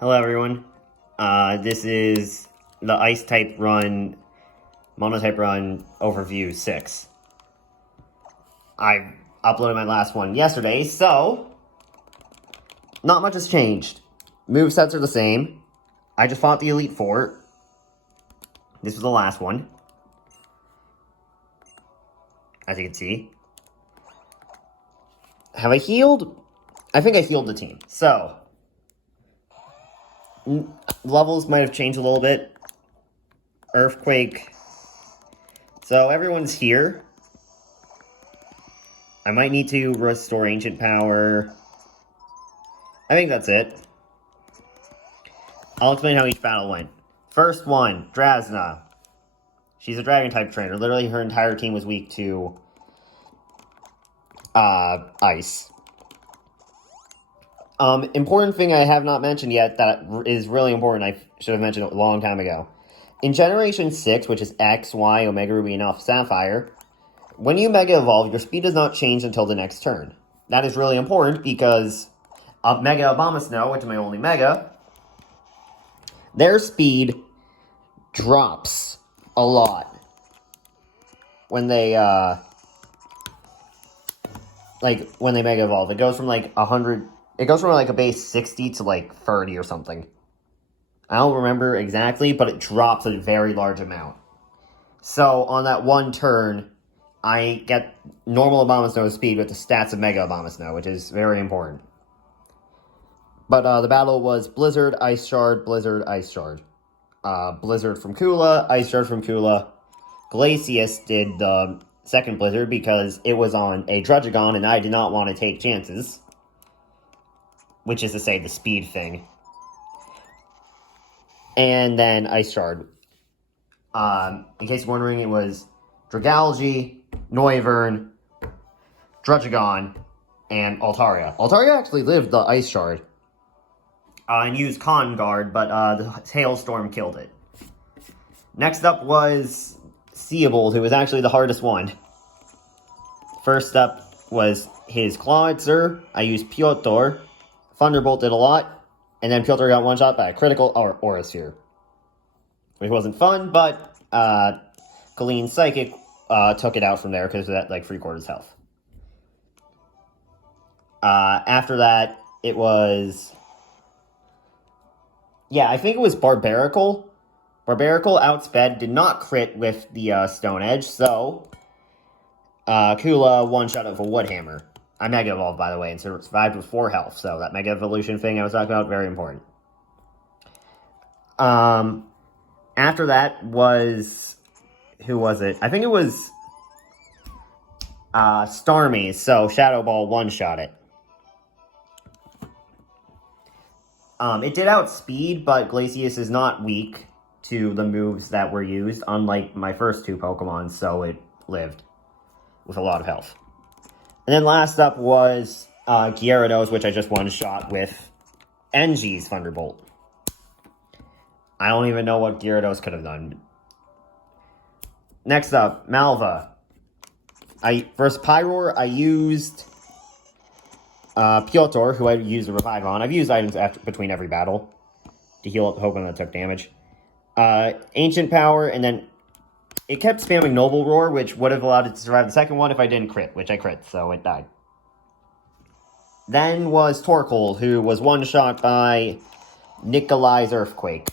Hello everyone, this is the Ice Type Run, Monotype Run Overview 6. I uploaded my last one yesterday, so not much has changed. Movesets are the same. I just fought the Elite Four. This was the last one, as you can see. Have I healed? I think I healed the team, so levels might have changed a little bit. Earthquake. So everyone's here. I might need to restore Ancient Power. I think that's it. I'll explain how each battle went. First one, Drasna. She's a Dragon-type trainer. Literally, her entire team was weak to Ice. Important thing I have not mentioned yet that is really important. I should have mentioned it a long time ago. In Generation 6, which is X, Y, Omega Ruby, and Alpha Sapphire, when you Mega Evolve, your speed does not change until the next turn. That is really important because of Mega Abomasnow, which is my only Mega, their speed drops a lot when they, when they Mega Evolve. It goes from, 100... It goes from, a base 60 to, 30 or something. I don't remember exactly, but it drops a very large amount. So, on that one turn, I get normal Abomasnow speed with the stats of Mega Abomasnow, which is very important. But, the battle was Blizzard, Ice Shard, Blizzard, Ice Shard. Blizzard from Kula, Ice Shard from Kula. Glacius did the second Blizzard because it was on a Drudgegon, and I did not want to take chances. Which is to say, the speed thing. And then Ice Shard. In case you're wondering, it was Dragalge, Noivern, Drudgegon, and Altaria. Altaria actually lived the Ice Shard. And used Con Guard, but the Hailstorm killed it. Next up was Seabold, who was actually the hardest one. First up was his Clawitzer. I used Piotr. Thunderbolt did a lot, and then Piotr got one-shot by a critical Aura Sphere. Which wasn't fun, but Kalene's Psychic took it out from there because of that, 3/4 health. After that, it was... Yeah, I think it was Barbarical. Barbarical outsped, did not crit with the Stone Edge, so Kula one-shot of a Woodhammer. I Mega Evolved, by the way, and survived with 4 health, so that Mega Evolution thing I was talking about, very important. After that was... Who was it? I think it was... Starmie, so Shadow Ball one-shot it. It did outspeed, but Glacius is not weak to the moves that were used, unlike my first 2 Pokemon, so it lived with a lot of health. And then last up was Gyarados, which I just one-shot with NG's Thunderbolt. I don't even know what Gyarados could have done. Next up, Malva. Versus Pyroar, I used Piotr, who I used a Revive on. I've used items between every battle to heal up the Pokemon that took damage. Ancient Power, and then it kept spamming Noble Roar, which would have allowed it to survive the second one if I didn't crit, which I crit, so it died. Then was Torkoal, who was one-shot by Nikolai's Earthquake.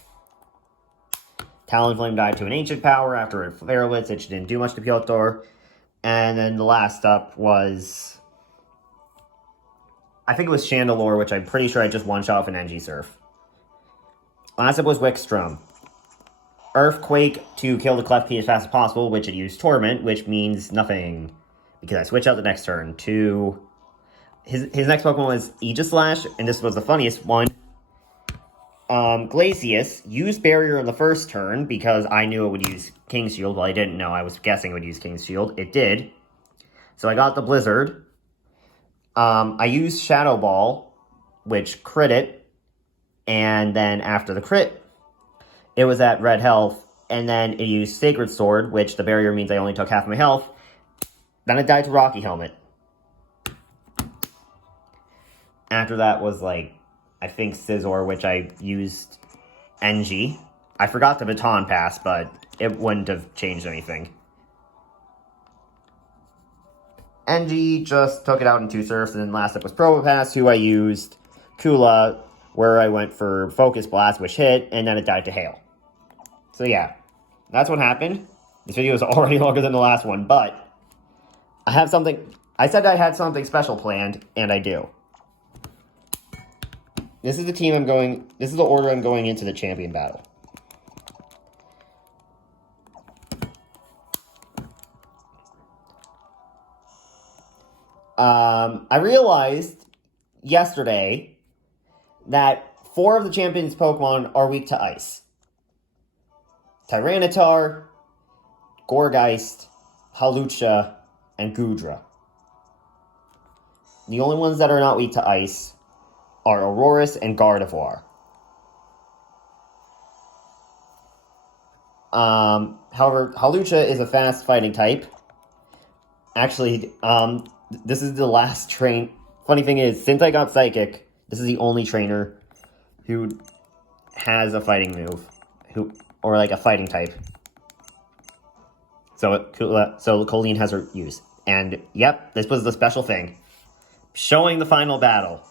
Talonflame died to an Ancient Power after a Flare Blitz, which didn't do much to Piotr. And then the last up was... I think it was Chandelure, which I'm pretty sure I just one-shot with an NG Surf. Last up was Wickstrom. Earthquake to kill the Klefki as fast as possible, which it used Torment, which means nothing. Because I switch out the next turn to... His next Pokemon was Aegislash, and this was the funniest one. Glacius used Barrier on the first turn, because I knew it would use King's Shield. Well, I didn't know. I was guessing it would use King's Shield. It did. So I got the Blizzard. I used Shadow Ball, which crit it. And then after the crit, it was at red health, and then it used Sacred Sword, which the barrier means I only took half my health. Then it died to Rocky Helmet. After that was, I think, Scizor, which I used NG. I forgot the Baton Pass, but it wouldn't have changed anything. NG just took it out in 2 surfs, and then last up was Probopass, who I used Kula, where I went for Focus Blast, which hit, and then it died to Hail. So yeah, that's what happened. This video is already longer than the last one, but I have something. I said I had something special planned, and I do. This is the team I'm going. This is the order I'm going into the champion battle. I realized yesterday that 4 of the champions Pokemon are weak to ice. Tyranitar, Gourgeist, Hawlucha, and Goodra. The only ones that are not weak to ice are Aurorus and Gardevoir. However, Hawlucha is a fast fighting type. Actually, this is the last train. Funny thing is, since I got Psychic, this is the only trainer who has a fighting move, or like a fighting type. So Colleen has her use, and yep, this was the special thing, showing the final battle.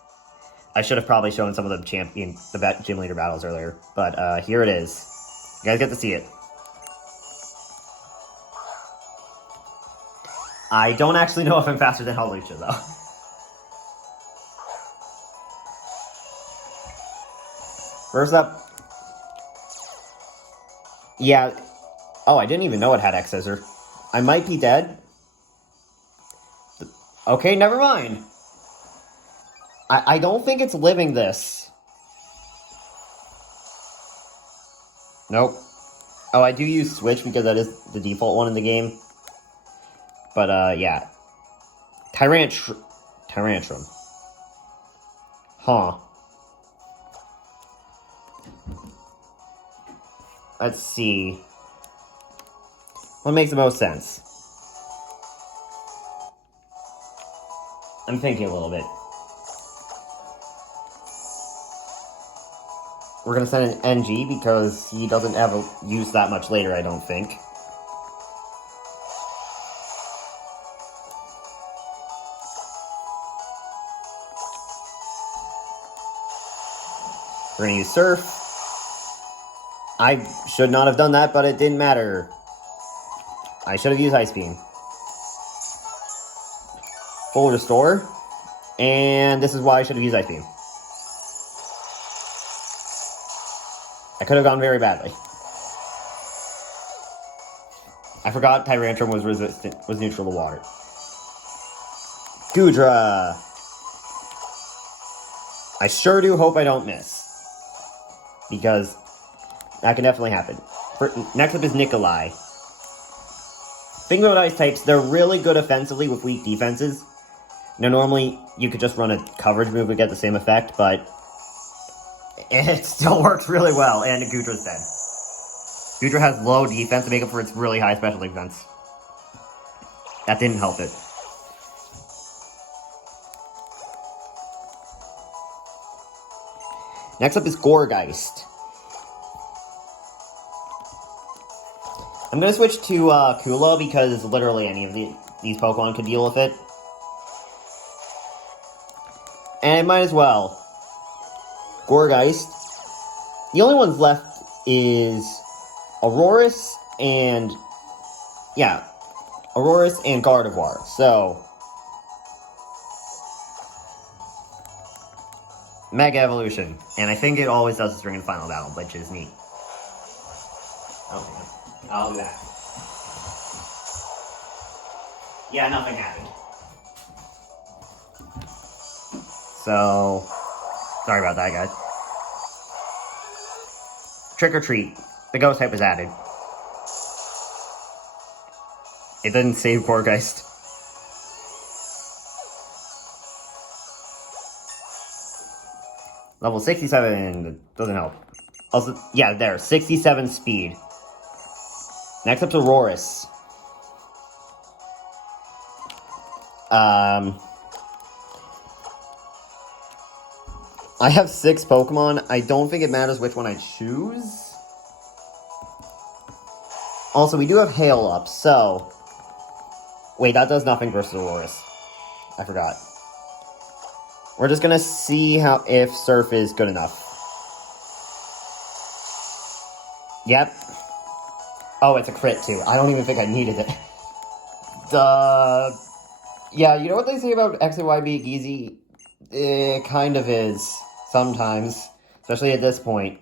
I should have probably shown some of the gym leader battles earlier, but here it is. You guys get to see it. I don't actually know if I'm faster than Hawlucha, though. First up. Yeah. Oh, I didn't even know it had X-Scissor. I might be dead. Okay, never mind. I don't think it's living this. Nope. Oh, I do use Switch because that is the default one in the game. But, yeah. Tyrantrum. Huh. Let's see. What makes the most sense? I'm thinking a little bit. We're gonna send an NG because he doesn't have a use that much later, I don't think. We're gonna use Surf. I should not have done that, but it didn't matter. I should have used Ice Beam. Full Restore. And this is why I should have used Ice Beam. I could have gone very badly. I forgot Tyrantrum was neutral to water. Goodra. I sure do hope I don't miss. Because that can definitely happen. Next up is Nikolai. Thing about ice types, they're really good offensively with weak defenses. Now, normally, you could just run a coverage move and get the same effect, but it still works really well, and Goodra's dead. Goodra has low defense to make up for its really high special defense. That didn't help it. Next up is Gourgeist. I'm going to switch to Kula because literally any of these Pokemon could deal with it. And it might as well. Gourgeist. The only ones left is Aurorus and... yeah. Aurorus and Gardevoir. So... Mega Evolution. And I think it always does this during the final battle, which is neat. Okay. I'll do that. Yeah, nothing happened. So, sorry about that, guys. Trick or Treat. The ghost type was added. It didn't save Gourgeist. Level 67 doesn't help. Also, yeah, there, 67 speed. Next up to Aurorus. I I have 6 Pokemon. I don't think it matters which one I choose. Also, we do have Hail up, so... Wait, that does nothing versus Aurorus. I forgot. We're just gonna see how if Surf is good enough. Yep. Oh, it's a crit, too. I don't even think I needed it. Yeah, you know what they say about X and Y being easy? It kind of is. Sometimes. Especially at this point.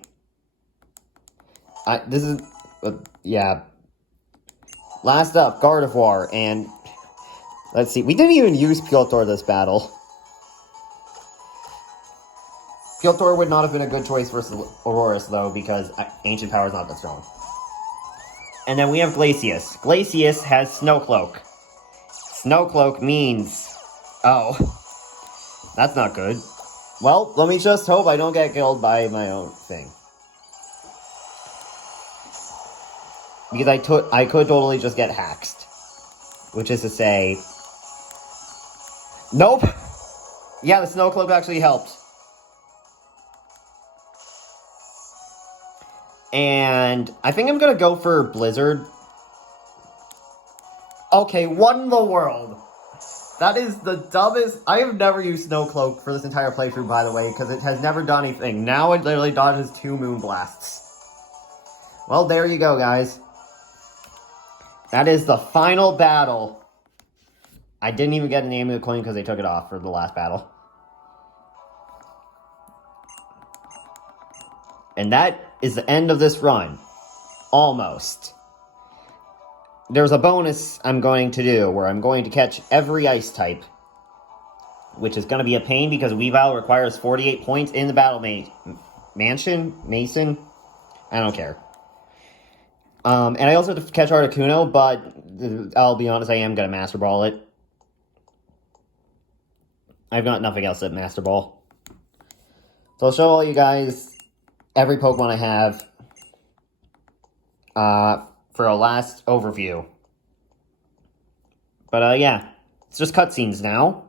Yeah. Last up, Gardevoir, and... Let's see, we didn't even use Piotr this battle. Piotr would not have been a good choice versus Aurorus, though, because Ancient Power is not that strong. And then we have Glacius. Glacius has Snow Cloak. Snow Cloak means... Oh. That's not good. Well, let me just hope I don't get killed by my own thing. Because I could totally just get hacked. Which is to say... Nope! Yeah, the Snow Cloak actually helped. And I think I'm gonna go for Blizzard. Okay, what in the world? That is the dumbest... I have never used Snow Cloak for this entire playthrough, by the way, because it has never done anything. Now it literally dodges 2 Moon Blasts. Well, there you go, guys. That is the final battle. I didn't even get the name of the coin because they took it off for the last battle. And that is the end of this run. Almost. There's a bonus I'm going to do where I'm going to catch every ice type. Which is going to be a pain because Weavile requires 48 points in the battle Mason? I don't care. And I also have to catch Articuno, but I'll be honest, I am going to Master Ball it. I've got nothing else at Master Ball. So I'll show all you guys every Pokemon I have for a last overview. But yeah, it's just cutscenes now.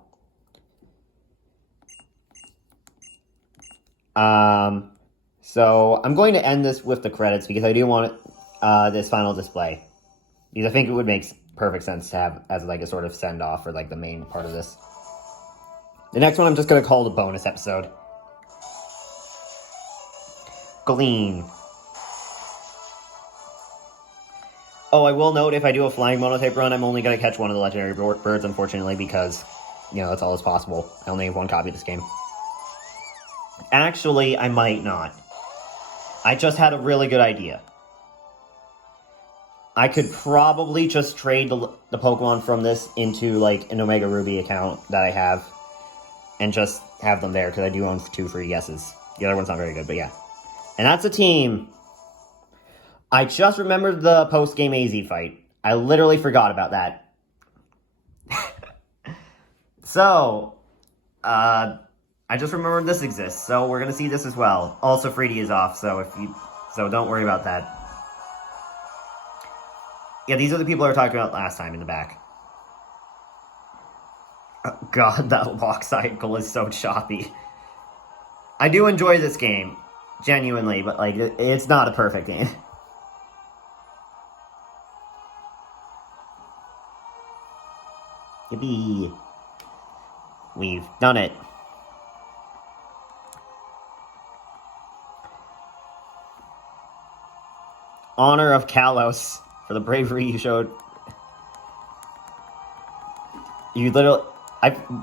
So I'm going to end this with the credits because I do want this final display. Because I think it would make perfect sense to have as like a sort of send-off for like the main part of this. The next one I'm just going to call the bonus episode. Glean. Oh, I will note, if I do a flying Monotype run, I'm only going to catch one of the legendary birds, unfortunately, because, you know, that's all that's possible. I only have one copy of this game. Actually, I might not. I just had a really good idea. I could probably just trade the Pokemon from this into, like, an Omega Ruby account that I have. And just have them there, because I do own 2 free guesses. The other one's not very good, but yeah. And that's a team. I just remembered the post-game AZ fight. I literally forgot about that. So, I just remembered this exists, so we're gonna see this as well. Also, Freedy is off, so so don't worry about that. Yeah, these are the people I were talking about last time in the back. Oh, God, that lock cycle is so choppy. I do enjoy this game, genuinely, but like it's not a perfect game. Yippee! We've done it. Honor of Kalos for the bravery you showed. You literally...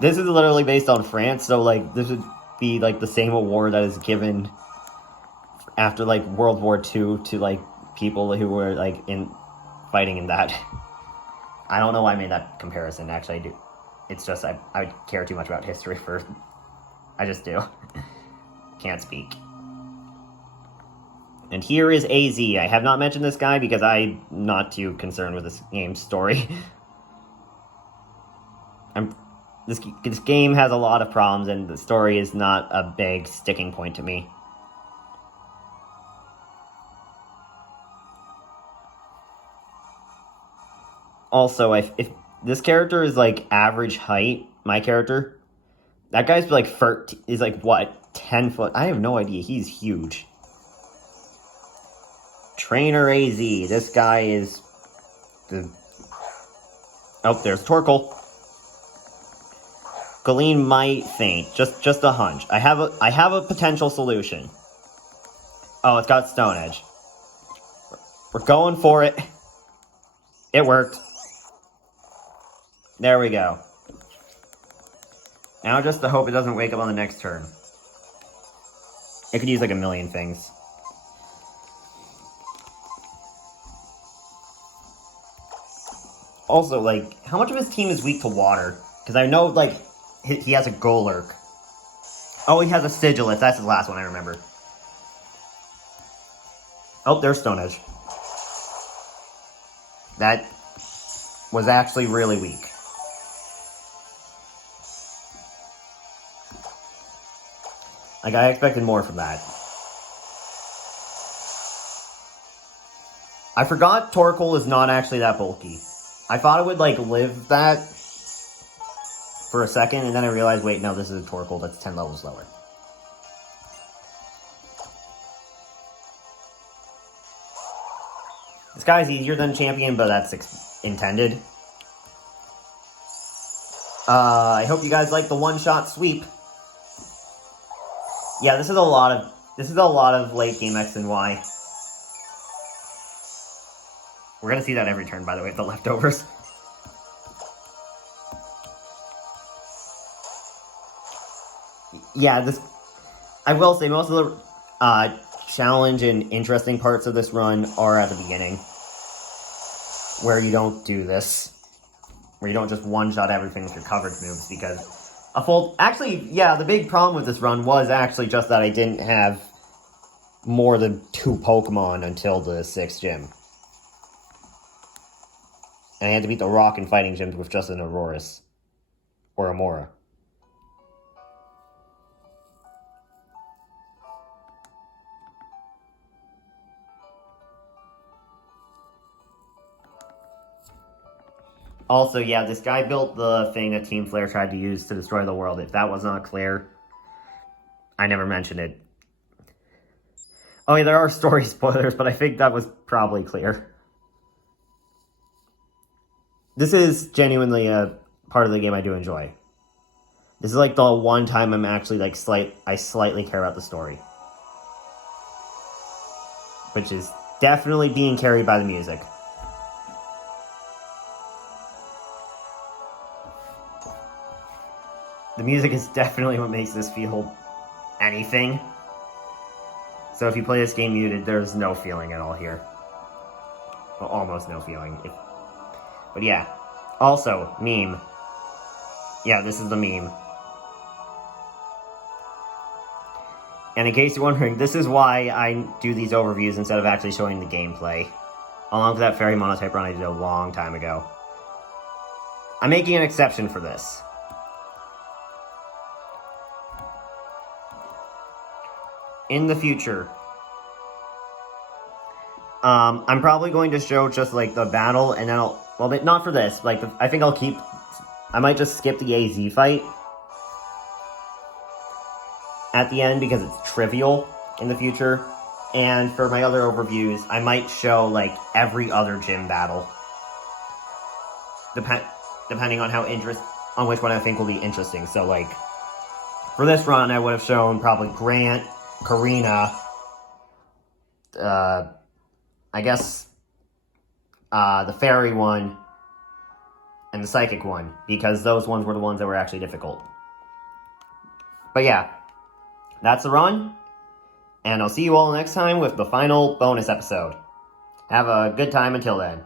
this is literally based on France, so, like, this would be, like, the same award that is given after, like, World War II to, like, people who were, like, fighting in that. I don't know why I made that comparison, actually, I do. It's just, I care too much about history for... I just do. Can't speak. And here is AZ. I have not mentioned this guy because I'm not too concerned with this game's story. This game has a lot of problems, and the story is not a big sticking point to me. Also, if this character is like average height, my character, that guy's like is like what, 10 foot. I have no idea. He's huge. Trainer AZ. This guy is the... Oh, there's Torkoal. Galeen might faint. Just a hunch. I have a potential solution. Oh, it's got Stone Edge. We're going for it. It worked. There we go. Now just to hope it doesn't wake up on the next turn. It could use like a million things. Also, like, how much of his team is weak to water? Because I know, like, he has a Golurk. Oh, he has a Sigilus. That's the last one I remember. Oh, there's Stone Edge. That was actually really weak. Like, I expected more from that. I forgot Torkoal is not actually that bulky. I thought it would, like, live that for a second, and then I realized, wait, no, this is a Torkoal that's 10 levels lower. This guy's easier than Champion, but that's intended. I hope you guys like the one-shot sweep. Yeah, this is a lot of late game X and Y. We're gonna see that every turn, by the way, the leftovers. Yeah, I will say most of the challenge and interesting parts of this run are at the beginning, where you don't do this, where you don't just one-shot everything with your coverage moves, because actually, yeah, the big problem with this run was actually just that I didn't have more than 2 Pokemon until the 6th gym. And I had to beat the Rock and Fighting gyms with just an Aurorus. Or a Mora. Also, yeah, this guy built the thing that Team Flare tried to use to destroy the world. If that was not clear, I never mentioned it. Oh yeah, there are story spoilers, but I think that was probably clear. This is genuinely a part of the game I do enjoy. This is like the one time I'm actually like I slightly care about the story. Which is definitely being carried by the music. The music is definitely what makes this feel anything. So if you play this game muted, there's no feeling at all here. Well, almost no feeling. But yeah. Also, meme. Yeah, this is the meme. And in case you're wondering, this is why I do these overviews instead of actually showing the gameplay. Along with that Fairy Monotype run I did a long time ago. I'm making an exception for this. In the future, I'm probably going to show just like the battle, and then well, not for this. Like, I think I might just skip the AZ fight at the end because it's trivial in the future. And for my other overviews, I might show like every other gym battle, depending on on which one I think will be interesting. So like, for this run, I would have shown probably Grant, Karina, I guess, the Fairy one, and the Psychic one, because those ones were the ones that were actually difficult. But yeah, that's the run, and I'll see you all next time with the final bonus episode. Have a good time until then.